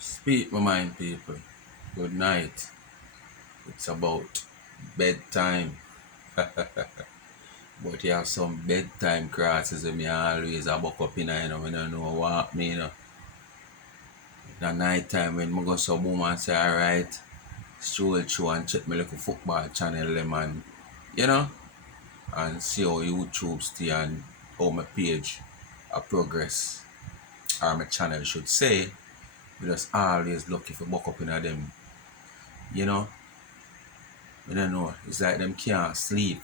Speak my mind, people. Good night. It's about bedtime. But you have some bedtime crosses with me always a buck up in you know, when I don't know what me, you know. The night time when I go some woman say, alright, stroll through and check my little football channel them and you know, and see how YouTube stay and how my page a progress. Or my channel should say. We just always lucky for buck up in them, you know. I don't know. It's like them can't sleep.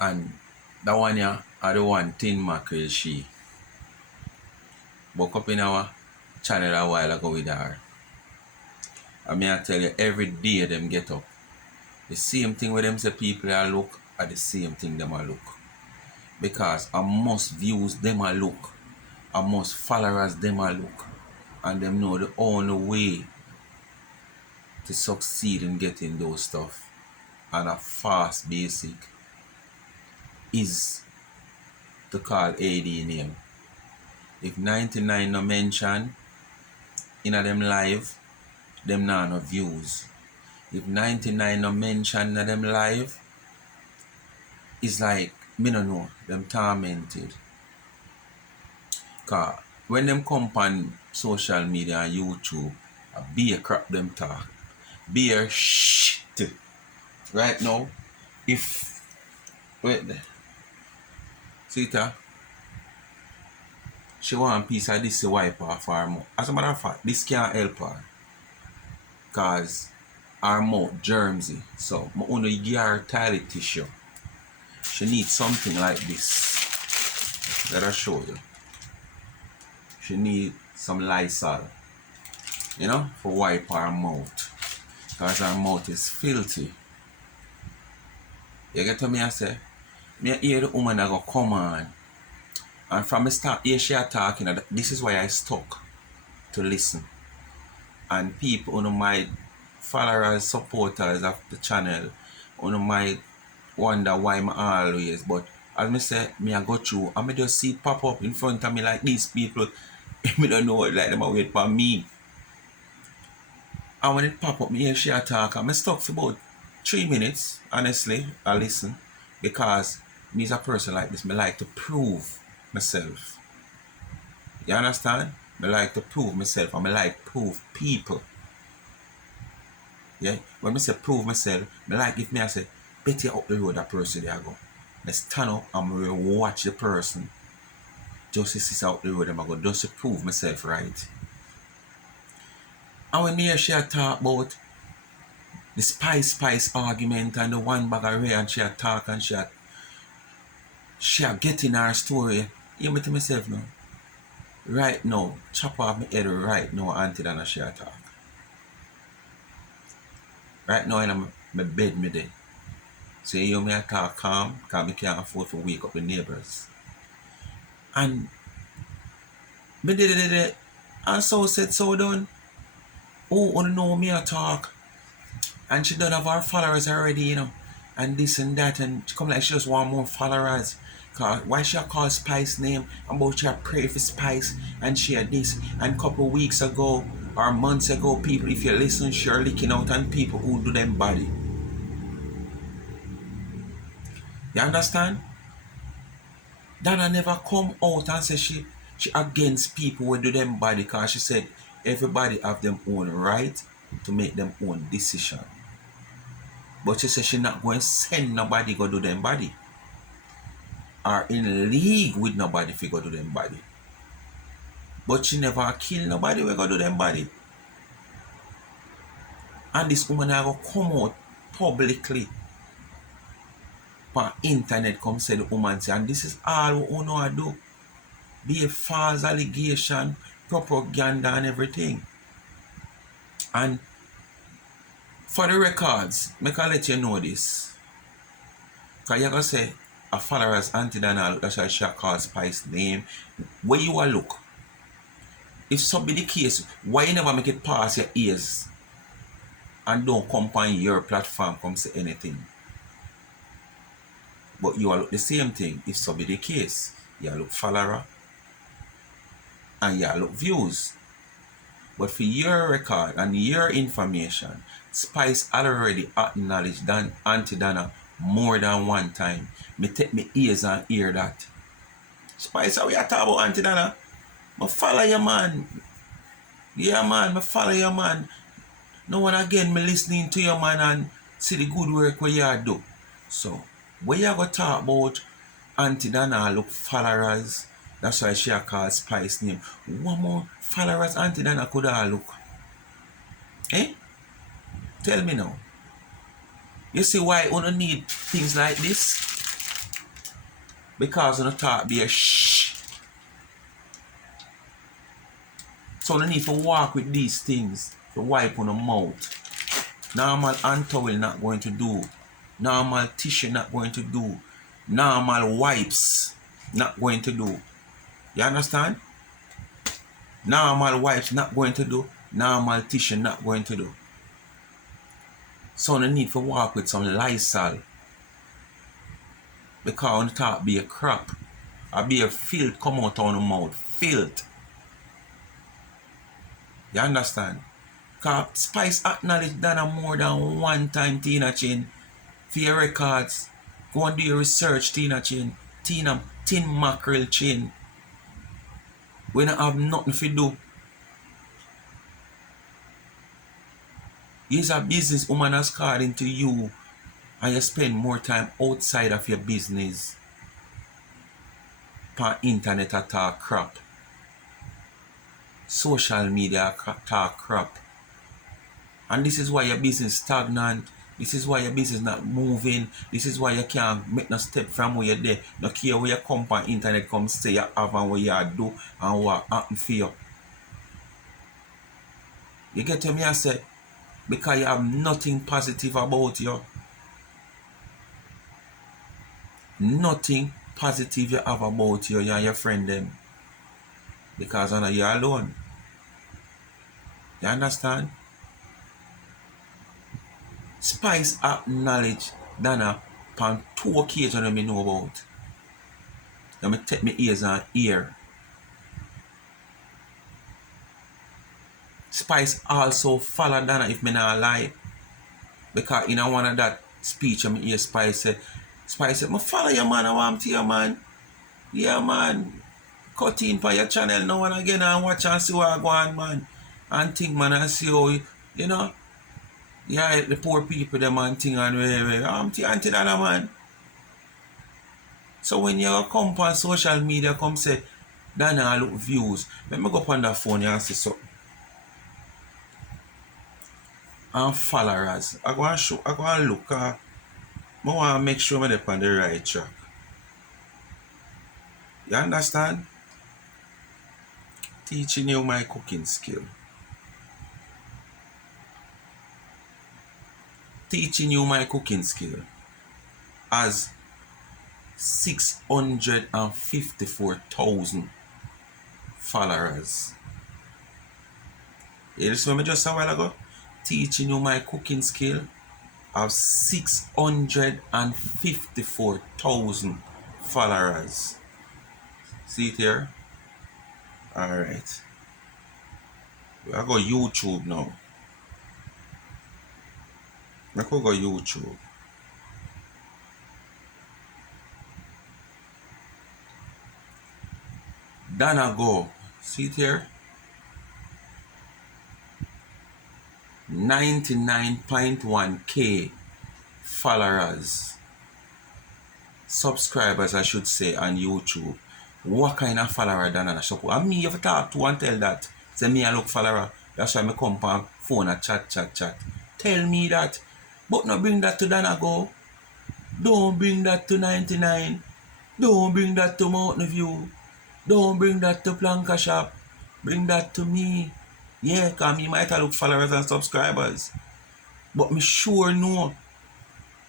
And that one yeah are the one thing mackerel she woke up in our channel a while ago with her. I mean I tell you every day them get up. The same thing with them say people are look at the same thing them a look. Because I must views them a look. I must followers them a look. And them know the only way to succeed in getting those stuff and a fast basic is to call AD name. If 99 no mention in a them live, them nah no views. If 99 no mention in them live, it's like, me no know, them tormented. Cause when them come on social media and YouTube, a beer crap them talk. Beer shit. Right now, if, wait there, see it, she want a piece of this to wipe off her mouth. As a matter of fact, this can't help her. Cause her mouth germsy. So I want to give her toilet tissue. She needs something like this. Let her show you. She needs some Lysol. You know, for wipe her mouth. Cause her mouth is filthy. You get what me I say? Me hear the woman that go come on. And from the start here she are talking. This is why I stuck to listen. And people who might followers, supporters of the channel, who might wonder why I'm always, but as me say, me I go through, and me just see it pop up in front of me like these people, me don't know what like them a wait for me. And when it pop up, me hear she a talk, and me stuck for about 3 minutes, honestly, I listen, because me as a person like this, me like to prove myself. You understand? Me like to prove myself, and me like prove people. Yeah, when I say prove myself, I like if me I say, better up the road that person there go. I stand up and watch the person. Just to see out the road and I go just to prove myself right. And when me hear she talk about the spice argument and the one bag of ray and she talk and she getting her story, you me to myself now. Right now, chop off my head right now until than she talk. Right now in my bed me there. So you me I talk calm, because I can't afford to wake up the neighbors. And me did it, and so said so done. Oh, wanna know me I talk. And she done have her followers already, you know. And this and that, and she come like she just want more followers. Cause why she call Spice name? About she pray for Spice and she had this. And couple weeks ago or months ago, people, if you listen, she are leaking out on people who do them body. You understand? Dana never come out and say she against people who do them body, because she said everybody have them own right to make them own decision. But she said she not going to send nobody go do them body. Or in league with nobody if you go do them body. But she never kill nobody we go do them body. And this woman I go come out publicly on internet come say the woman say, and this is all we know I do. Be a false allegation, propaganda and everything. And for the records, make I let you know this. Because you're going to say, a follower's auntie Dana, that's why she call Spice name. Where you are look, if so be the case, why you never make it pass your ears and don't come on your platform come say anything? But you are look the same thing if so be the case. You look follower and you look views. But for your record and your information, Spice already acknowledged Auntie Dana more than one time. Me take my ears and hear that. Spice, how we are talking about Auntie Dana? I follow you, man. Yeah, man, I follow you, man. Now and again, me listening to you, man, and see the good work where you do. So, when you go talk about Auntie Dana look followers, that's why she called Spice name. One more followers Auntie Dana could have look. Eh? Tell me now. You see why you don't need things like this? Because you don't talk be a shh. So you need to walk with these things to wipe on the mouth. Normal hand towel not going to do. Normal tissue not going to do. Normal wipes not going to do. You understand? Normal wipes not going to do. Normal tissue not going to do. So you need to walk with some Lysol. Because on the top be a crap. Or be a filth come out on the mouth. Filth. You understand? Because Spice acknowledged Dana more than one time, Tina Chin. For your records. Go and do your research, Tina Chin. Tina, tin mackerel chin. We don't have nothing to do. You're a business woman that's called into you. And you spend more time outside of your business. Per internet talk crap. Social media talk crap. And this is why your business stagnant. This is why your business not moving. This is why you can't make no step from where you're there. No care where you come on internet come say you have and what you do and what happen for you. You get to me I say because you have nothing positive about you. Nothing positive you have about you and your friend them. Because I know you're alone. You understand? Spice acknowledge Dana on 2 occasions I know about. Let me take my ears and ear. Spice also follow Dana if me not lie. Because in one of that speech I hear Spice said, I follow you man, I want to you man. Yeah man. Cut in for your channel now and again and watch and see what I go on man. And think man and see how you know. Yeah, the poor people them and thing and I'm Auntie Dana man. So when you come on social media come say Dana look views. Let me go up on the phone and see something. And followers. I go and look I want to make sure I'm on the right track. You understand? Teaching you my cooking skill. Teaching you my cooking skill. As 654,000 followers. You listen to me just a while ago? Teaching you my cooking skill of 654,000 followers. See it here? Alright. I go YouTube now. I could go YouTube. Dana go. See it here? 99.1K followers. Subscribers, I should say, on YouTube. What kind of follower Dana support? And me, you have to talk to and tell that. Say me, I look follower. That's why I come on phone and chat. Tell me that. But not bring that to Dana go. Don't bring that to 99. Don't bring that to Mountain View. Don't bring that to Planka Shop. Bring that to me. Yeah, because me might have look followers and subscribers. But me sure know.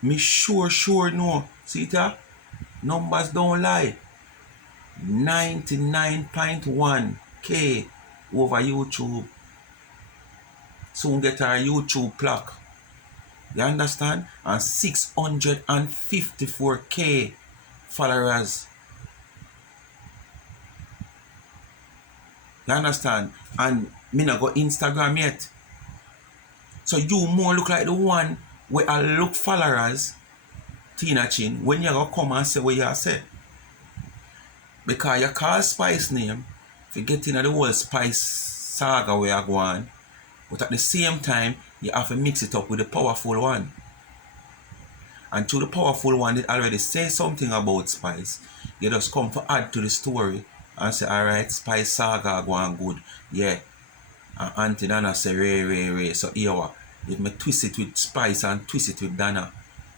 Me sure know. See that? Numbers don't lie. 99.1K over YouTube. Soon get our YouTube plaque. You understand? And 654K followers. You understand? And me not go Instagram yet. So you more look like the one where I look followers, Tina Chin, when you go come and say what you say. Because you call Spice name, if you get into the whole Spice saga where you go on, but at the same time, you have to mix it up with the powerful one. And to the powerful one, it already say something about Spice. You just come to add to the story and say, alright, Spice saga go on good. Yeah. And Auntie Dana say, Ray. So here what? If me twist it with Spice and twist it with Dana,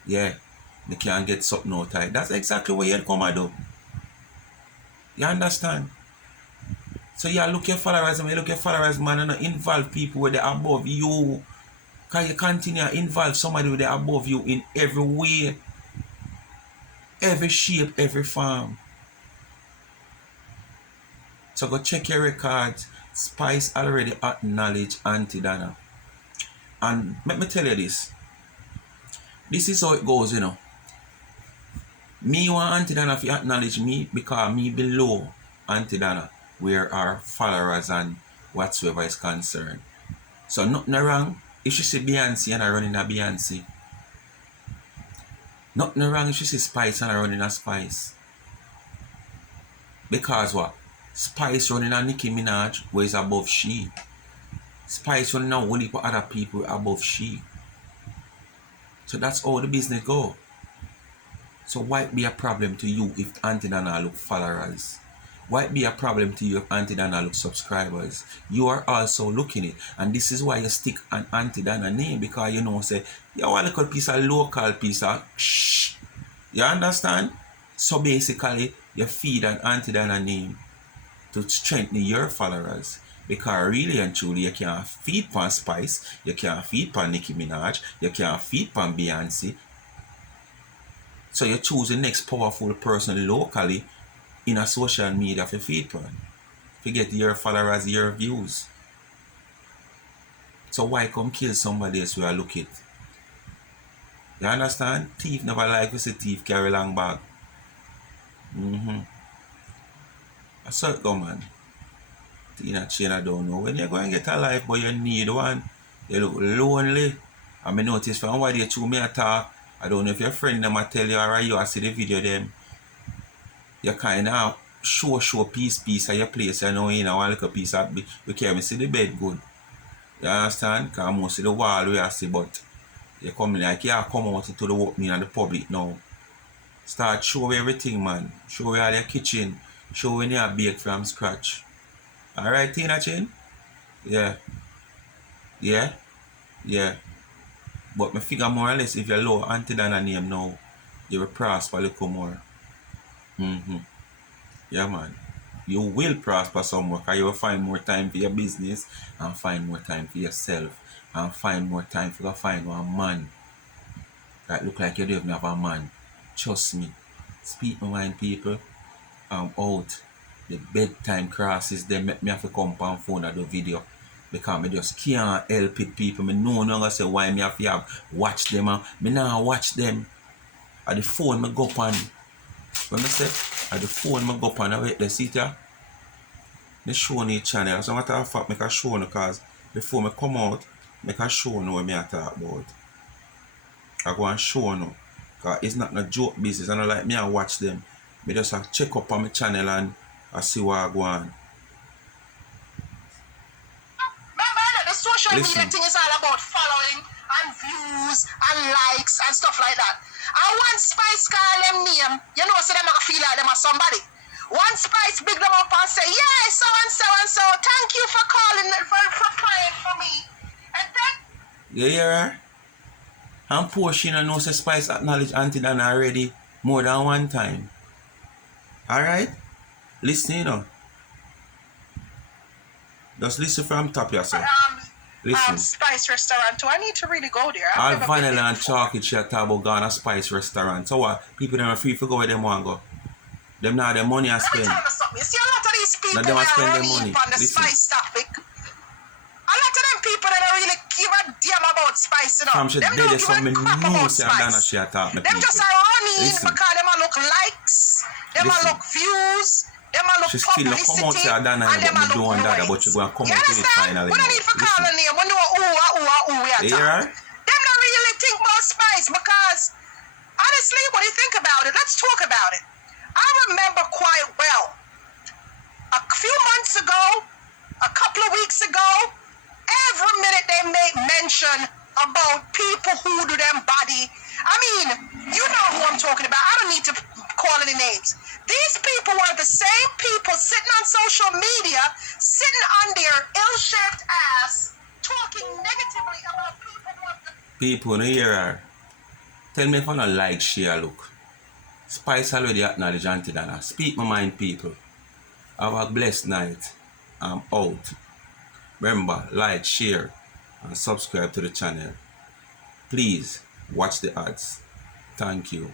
yeah, they can get something out of it. That's exactly what you come and do. You understand? So you look your followers, and you look your followers, man, and involve people where they're above you. Because you continue to involve somebody where they're above you in every way, every shape, every form. So go check your records. Spice already acknowledge Auntie Dana. And let me tell you this. This is how it goes, you know. Me want Auntie Dana to acknowledge me because me below Auntie Dana where our followers and whatsoever is concerned. So nothing wrong if she say Beyonce and I running a Beyonce. Nothing wrong if she say Spice and I running a Spice. Because what? Spice running a Nicki Minaj where is above she. Spice running a whole heap of other people above she. So that's how the business go. So why it be a problem to you if Auntie Dana look followers? Why it be a problem to you if Auntie Dana look subscribers? You are also looking it. And this is why you stick an Auntie Dana name, because you know say, you want a little piece of local piece of shh. You understand? So basically, you feed an Auntie Dana name to strengthen your followers. Because really and truly, you can't feed pan Spice, you can't feed pan Nicki Minaj, you can't feed pan Beyonce. So you choose the next powerful person locally in a social media for feed pan. To get your followers, your views. So why come kill somebody else where I look it? You understand? Thief never like to see thief carry long bag. I saw it go, man. Tina Chain, I don't know. When you're going to get a life, but you need one, you look lonely. I may notice from what you chew me a talk. I don't know if your friend them tell you or you see the video them. You kind of show piece of your place. You know, one little piece of you can't see the bed good. You understand? Because most of the wall we see, but you come like you come out into the opening and the public now. Start show everything, man. Show all your kitchen. Show when you have baked from scratch. Alright, Tina Chin? Yeah. But me figure more or less if you're low Auntie Dana name now, you will prosper a little more. Yeah, man. You will prosper somewhere because you will find more time for your business and find more time for yourself and find more time for find one man that look like you don't even have a man. Trust me. Speak my mind, people. I'm out. The bedtime crosses, they make me have to come on phone and do video. Because I just can't help it, people. I know no longer say why me have to watch them. I now watch them. At the phone I go up on. When I say, at the phone I go up on, I wait there, see there? They show on the channel. As a matter of fact, I can show you because before I come out, I can show you what I talk about. I go and show you. Because it's not a joke business. I don't like me and watch them. I just have to check up on my channel and I see what I go on. Remember, the social media thing is all about following and views and likes and stuff like that. And one Spice call them name, you know, so them are feel like them are somebody. One Spice big them up and say, yeah, so and so and so, thank you for calling, for crying for me. And then... You hear her? And Porsche knows the Spice acknowledge Auntie Dana already more than one time. Alright? Listen, you know. Just listen from top yourself. Listen. Spice restaurant. Do I need to really go there? All vanilla and chocolate she talk about going a Spice restaurant. So what? People them are free to go where them want to go. Them now their money and spend. Let me tell you something. You see a lot of these people them that spend are their running money. on the Listen. Spice topic. A lot of them people that don't really give a damn about Spice, you know. From she them did don't it give so a me crap know about say Dana Spice. she talk me Them people. just are running Listen. because them a look likes, them a Listen. look views, Them a look She still not come out publicity here Dana, and them but a me look doing that, but noise. she gonna come You out with it understand? finally. We don't need to call her name. We know who we are You hear her? Them not really think about Spice because honestly, when you think about it, let's talk about it. I remember quite well a few months ago, a couple of weeks ago, every minute they make mention about people who do them body. I mean, you know who I'm talking about. I don't need to call any names. These people were the same people sitting on social media, sitting on their ill-shaped ass, talking negatively about people who have the... People, no hear her. Tell me if I don't like share look. Spice already acknowledge Auntie Dana. Speak my mind, people. Have a blessed night. I'm out. Remember, like, share, and subscribe to the channel. Please watch the ads. Thank you.